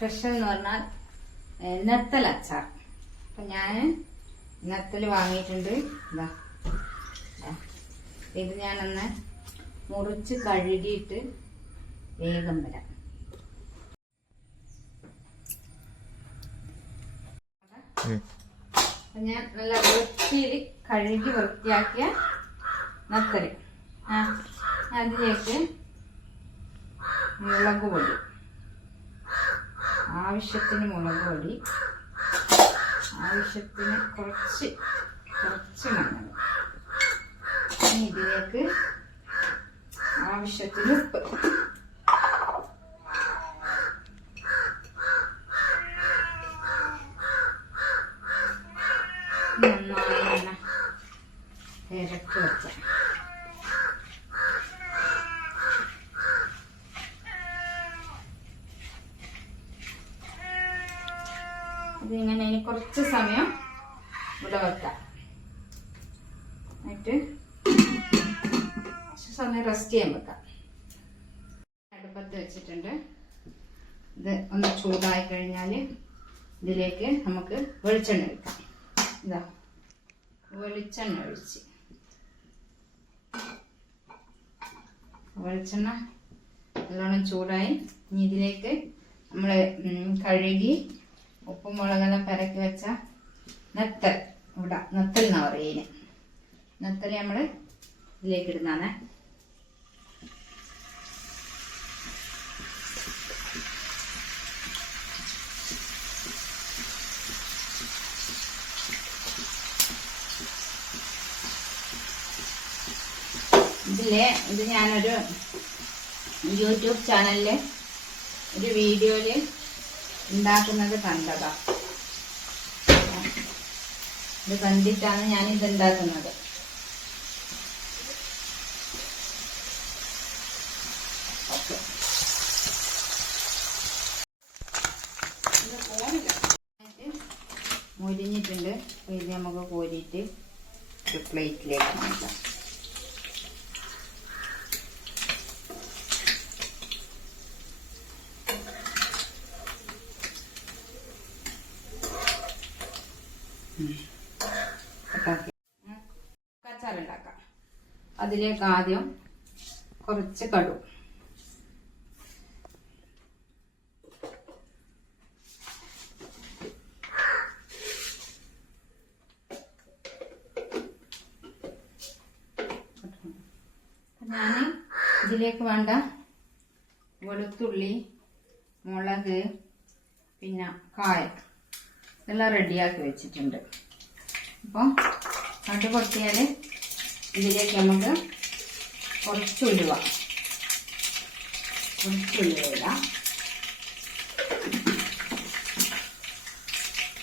Special എന്ന് പറഞ്ഞാൽ നെത്തൽ അച്ചാർ. അപ്പം ഞാൻ നെത്തൽ വാങ്ങിയിട്ടുണ്ട്. ഇതാ ഇതാ. ഞാനൊന്ന് മുറിച്ച് കഴുകിയിട്ട് വേഗം വരാം. ഞാൻ നല്ല വൃത്തിയിൽ കഴുകി വൃത്തിയാക്കിയ നത്തൽ ആ അതിലേക്ക് മുളക് പൊടി. ആവശ്യത്തിന് മുളക് പൊടി ആവശ്യത്തിന് കുറച്ച് കുറച്ച് മഞ്ഞൾ. ഇതിലേക്ക് ആവശ്യത്തിന് ഉപ്പ്. നന്നായി ഇങ്ങനെ ഇരക്കി വെച്ച ഇതിങ്ങനെ ഇനി കുറച്ച് സമയം ഇവിടെ വെക്കാം. എന്നിട്ട് കുറച്ച് സമയം റെസ്റ്റ് ചെയ്യാൻ വെക്കാം. അടുപ്പത്ത് വെച്ചിട്ടുണ്ട്. ഇത് ഒന്ന് ചൂടായി കഴിഞ്ഞാൽ ഇതിലേക്ക് നമുക്ക് വെളിച്ചെണ്ണ ഒഴിക്കാം. ഇതാ വെളിച്ചെണ്ണ ഒഴിച്ച്. വെളിച്ചെണ്ണ നല്ലോണം ചൂടായി ഇനി ഇതിലേക്ക് നമ്മൾ കഴുകി ഉപ്പും മുളകെല്ലാം പരക്കി വെച്ച നെത്തൽ ഇവിടെ നെത്തൽ എന്നാ പറയുന്നത് നെത്തൽ നമ്മൾ ഇതിലേക്ക് ഇടുന്നതാണ്. ഇതിലെ ഇത് ഞാനൊരു യൂട്യൂബ് ചാനലിൽ ഒരു വീഡിയോയിൽ ഉണ്ടാക്കുന്നത് കണ്ടതാ. ഇത് കണ്ടിട്ടാണ് ഞാൻ ഇത് ഉണ്ടാക്കുന്നത് മുരിഞ്ഞിട്ടുണ്ട്. ഇത് നമുക്ക് കോരിയിട്ട് പ്ലേറ്റിലേക്ക് മാറ്റാം അച്ചാർ ഉണ്ടാക്കാം അതിലേക്ക് ആദ്യം കുറച്ച് കടു. ഞാൻ ഇതിലേക്ക് വേണ്ട വെളുത്തുള്ളി മുളക് പിന്നെ കായ ഇതെല്ലാം റെഡിയാക്കി വെച്ചിട്ടുണ്ട്. അപ്പോൾ കണ്ടു പൊട്ടിയാൽ ഇതിലേക്ക് നമുക്ക് കുറച്ച് ഉലുവ.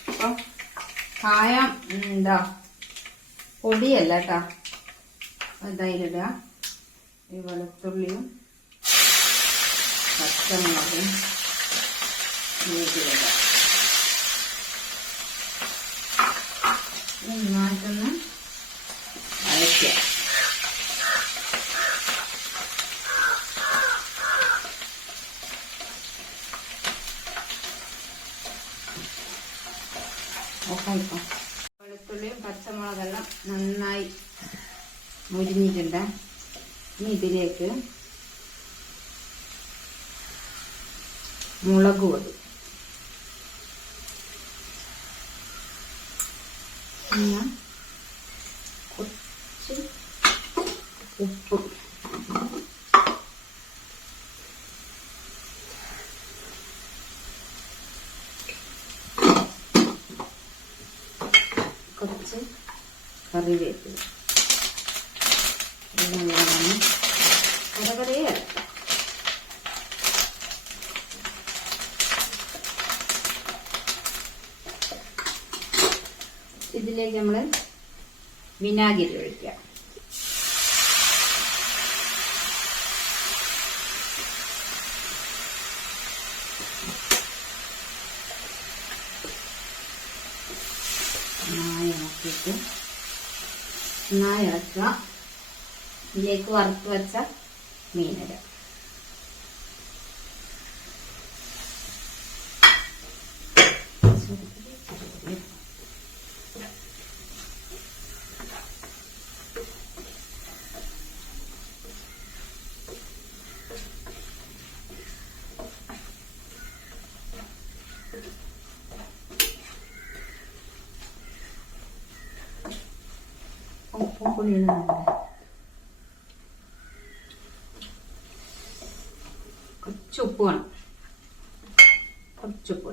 അപ്പോൾ കായം എന്താ പൊടിയല്ല കേട്ടോ. ഇതായിലിടുക ഈ വെളുത്തുള്ളിയും പച്ചമുളകും ഇതിലേക്കിടുക നന്നായിട്ടൊന്ന് വെളുത്തുള്ളിയും പച്ചമുളകെല്ലാം നന്നായി മുരിഞ്ഞിട്ടുണ്ട്. ഇനി ഇതിലേക്ക് മുളക് പൊടി. കുറച്ച് ഉപ്പ് കുറച്ച് കറിവേപ്പില ഇതെല്ലാം കരകരയല്ല ഇതിലേക്ക് നമ്മൾ വിനാഗിരി ഒഴിക്കാം. നന്നായി ഇളക്കിയിട്ട് നന്നായി ഇളക്കുക. ഇതിലേക്ക് വറുത്ത് വെച്ച മീനിടുക ഉപ്പും പുളിയുന്നുണ്ട് കുറച്ച് ഉപ്പ് വേണം. കുറച്ച് ഉപ്പ്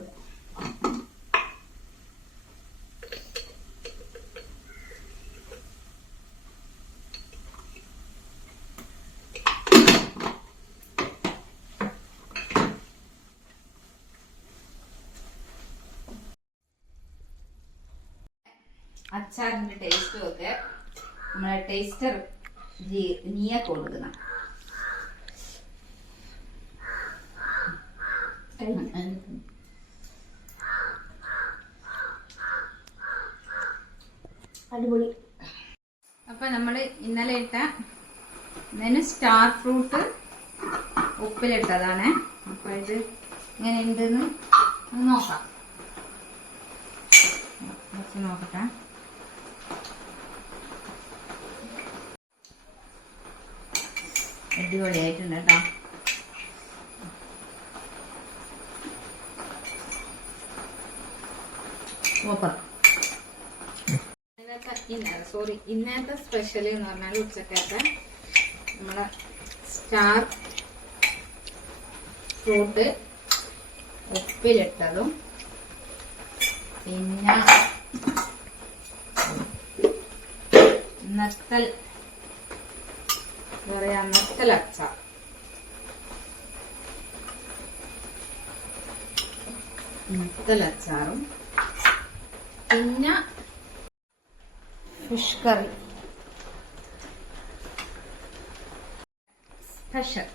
അച്ചാറിന്റെ ടേസ്റ്റും ഒക്കെ നമ്മളെ ടേസ്റ്റർ നീയ കൊടുക്കുന്ന അടിപൊളി. അപ്പൊ നമ്മൾ ഇന്നലെ ഇട്ട ഇതിന് സ്റ്റാർ ഫ്രൂട്ട് ഉപ്പിലിട്ടതാണ്. അപ്പൊ ഇത് ഇങ്ങനെ ഉണ്ടെന്ന് നോക്കാം. കുറച്ച് നോക്കട്ടെ. അടിപൊളിയായിട്ടുണ്ട് കേട്ടോ. സൂപ്പർ ഇന്നത്തെ ഇന്ന സോറി ഇന്നത്തെ സ്പെഷ്യൽ എന്ന് പറഞ്ഞാൽ ഉച്ചക്കത്തെ നമ്മളെ സ്റ്റാർ ഫ്രൂട്ട് ഉപ്പിലിട്ടതും പിന്നെ നത്തൽ എന്താ പറയാ നത്തൽ അച്ചാർ നത്തൽ അച്ചാറും പിന്നെ ഫിഷ് കറി സ്പെഷ്യൽ